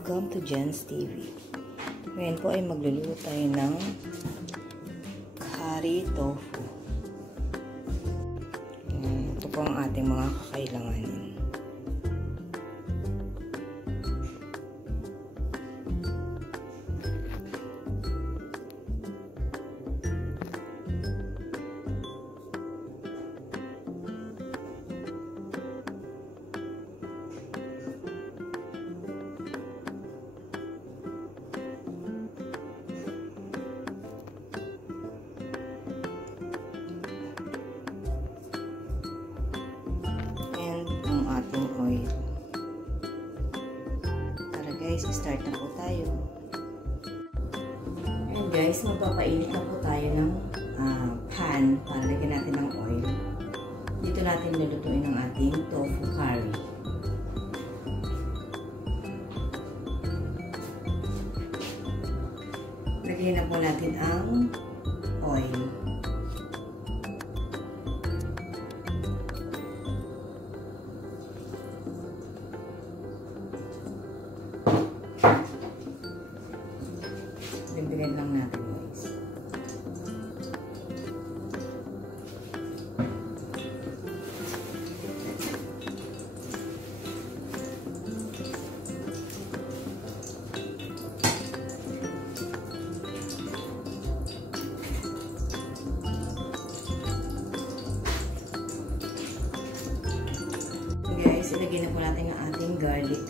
Welcome to Jen's TV. Ngayon po ay magluluto tayo ng curry tofu. Ito po ang ating mga kakailanganin. Oil. Tara guys, start na po tayo. Ayan guys, magpapainit na po tayo ng pan para lagyan natin ng oil. Dito natin lulutuin ang ating tofu curry. Lagyan na po natin ang oil. Dagdagan lang natin guys. Guys, ilagay na po natin ang ating garlic.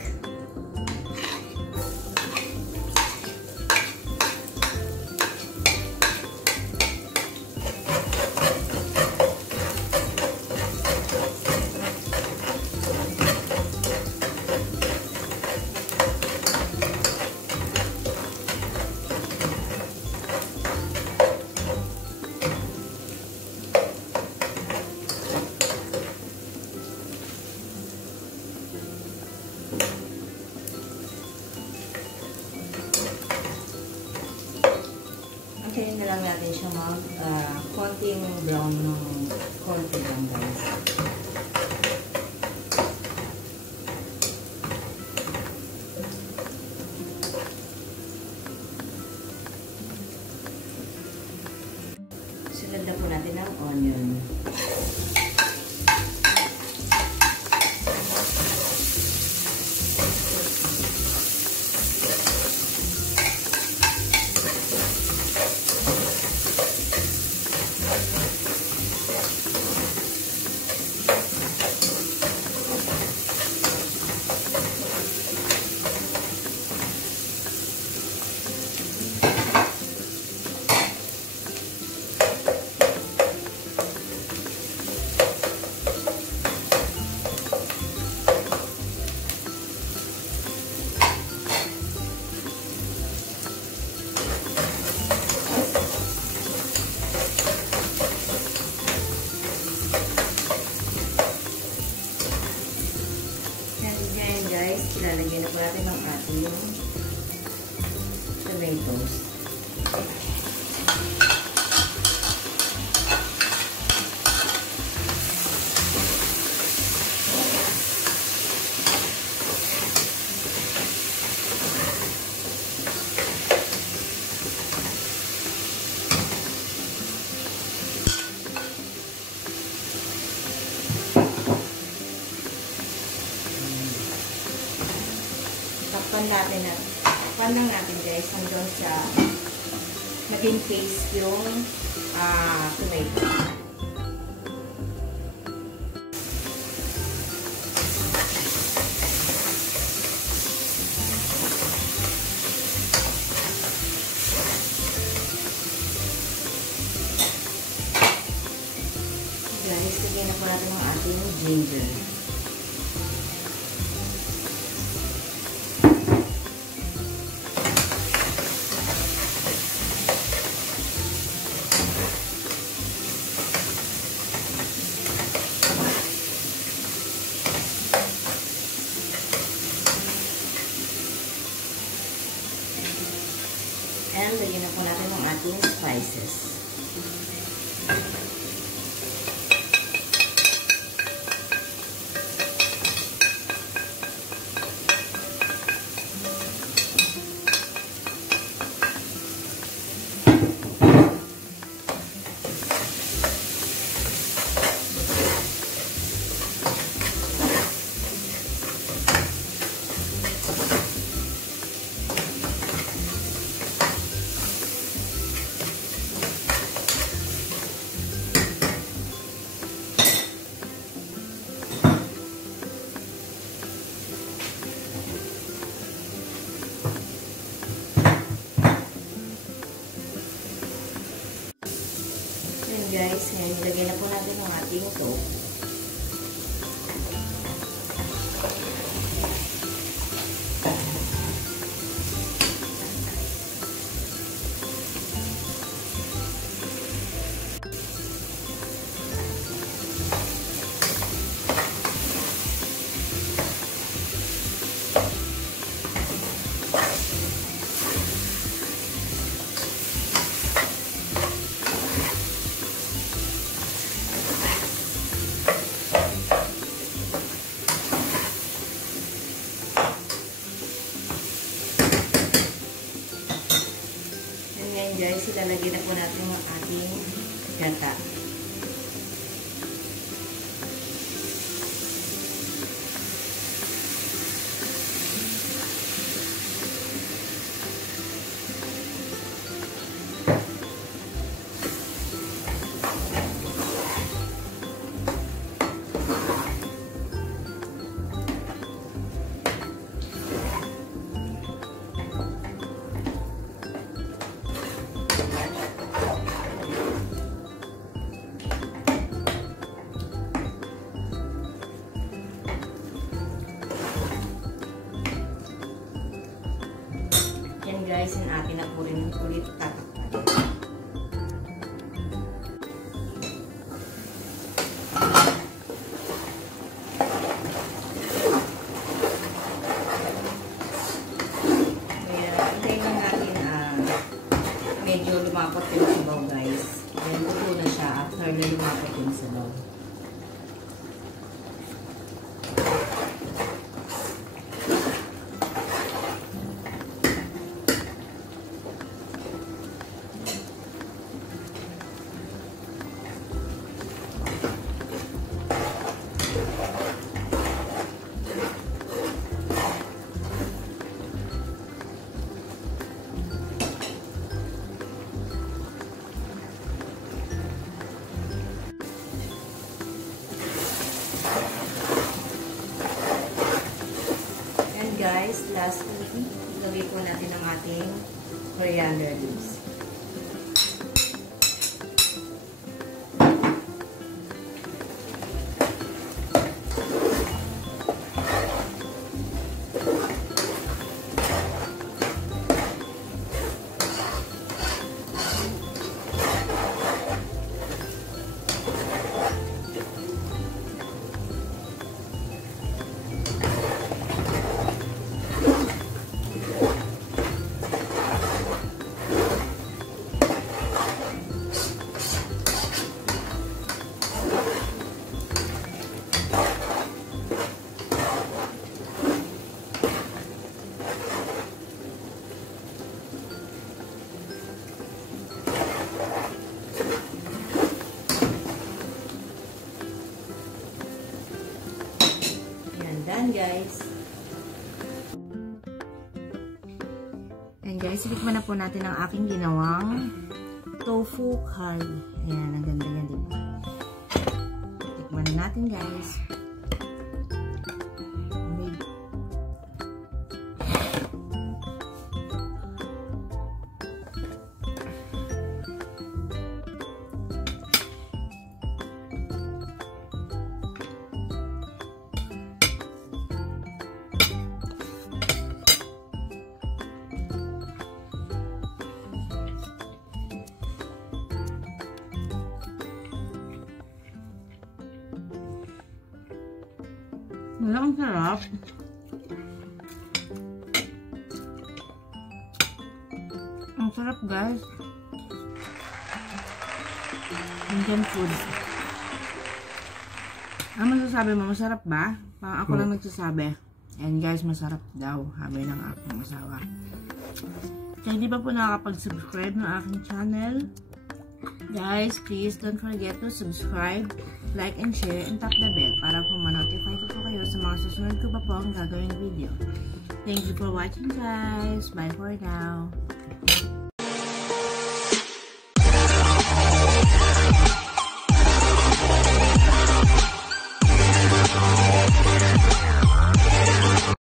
Kaya na lang natin siya konting brown ng konti lang guys. Sunod na po natin ang onion. Ilalagyan na po natin ang ating tomatoes. Takpan lang natin guys hanggang sa naging paste yung tomato. Guys, lagyan na po natin ang ating ginger. And lagyan na po natin ang ating spices. Ilagay na po natin ang ating tofu. Guys, ilalagay na po natin ang ating gata. Guys, yung atin na po rin ulit tatakpan. Kaya, hintayin lang natin medyo lumapot yung sabaw, guys. Then, luto na siya after na lumapot yung sabaw. Guys, lastly, ilagay po natin ang ating coriander leaves. Done, guys. And guys, itikman na po natin ang aking ginawang tofu curry. Ayan, ang ganda yan, diba? Itikman na natin, guys. Ang sarap. Ang sarap, guys. Indian food. Ano masasabi mo? Masarap ba? Parang ako lang nagsasabi. And guys, masarap daw. Sabi ng aking asawa. Kaya di ba po nakakapag-subscribe ng aking channel? Guys, please don't forget to subscribe, like, and share, and tap the bell para po ma-notify ko po kayo sa mga susunod ko pa po ang gagawing video. Thank you for watching, guys. Bye for now.